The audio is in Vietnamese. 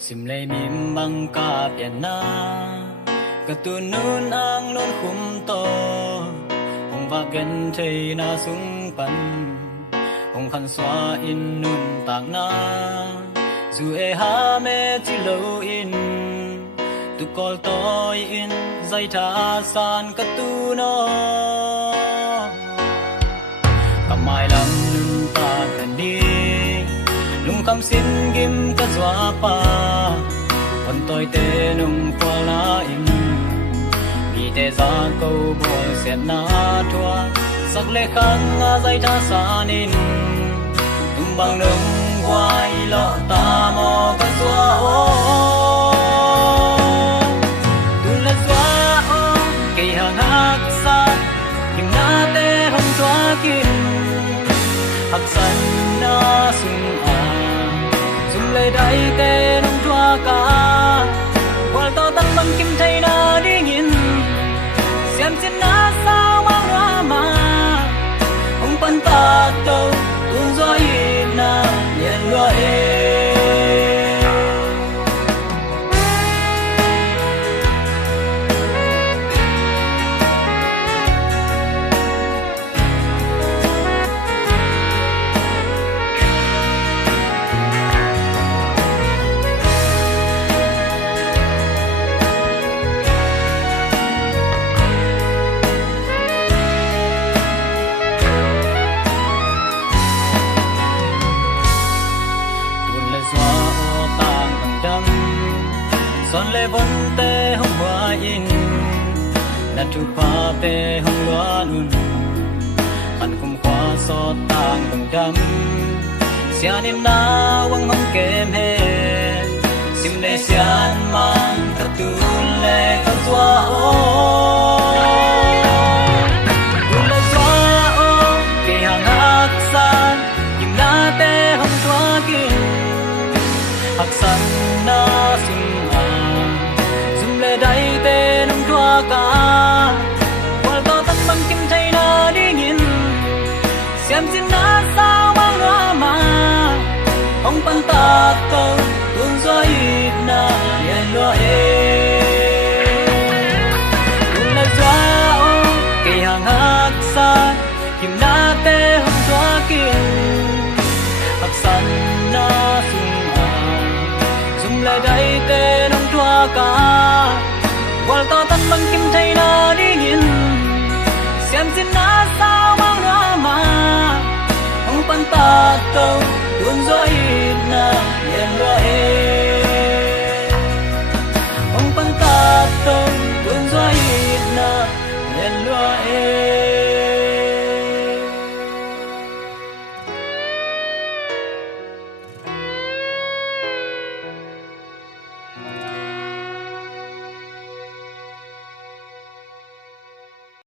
sim lấy mìm băng ca biển na cả tu nun ang luôn khum to hong va gen thei na sung pan hong khan xóa in nun tak na dù e ha me chi lo in tu kol toi in zai tha san cả tu no kamai lam nun ta kan đi lung kam sin gim ka zwa pa on toi te nung kwa la in mi te za ko bol set na thua sak le khang nga zai tha san in tung bang nung quay lo ta mo ka zwa o tu la zwa o ke hang hak sa kim na te hong zwa kim hak san na sung lời đại tê nông chua cả qua to tăng băng kim thay na đi nhìn xem xin na sao mang hoa mà ông pan ta đâu tuôn gió na nhẹ loa son le von te hong hoa in na tu pa te hong loa nun khan kum khwa so tang bang dam sian im na wang hong kem he sim le sian mang ta tu le ka zwa o tu le zwa o ke hang hak san kim na te hong zwa kin hak san na sim đại tê nông chua cả qua to tắt băng kim thay na đi nhìn xem xin na sao mang hoa mà ông pan ta câu tuôn gió ít na nhẹ loa tuôn la gió cây hàng hắc sa kim na tê hồng chua kia hắc san na sung zum lại đại tê nông chua cả qua to tắt băng kim thay na đi nhìn xem xin na sao mang hoa mà ông pan ta câu tuôn gió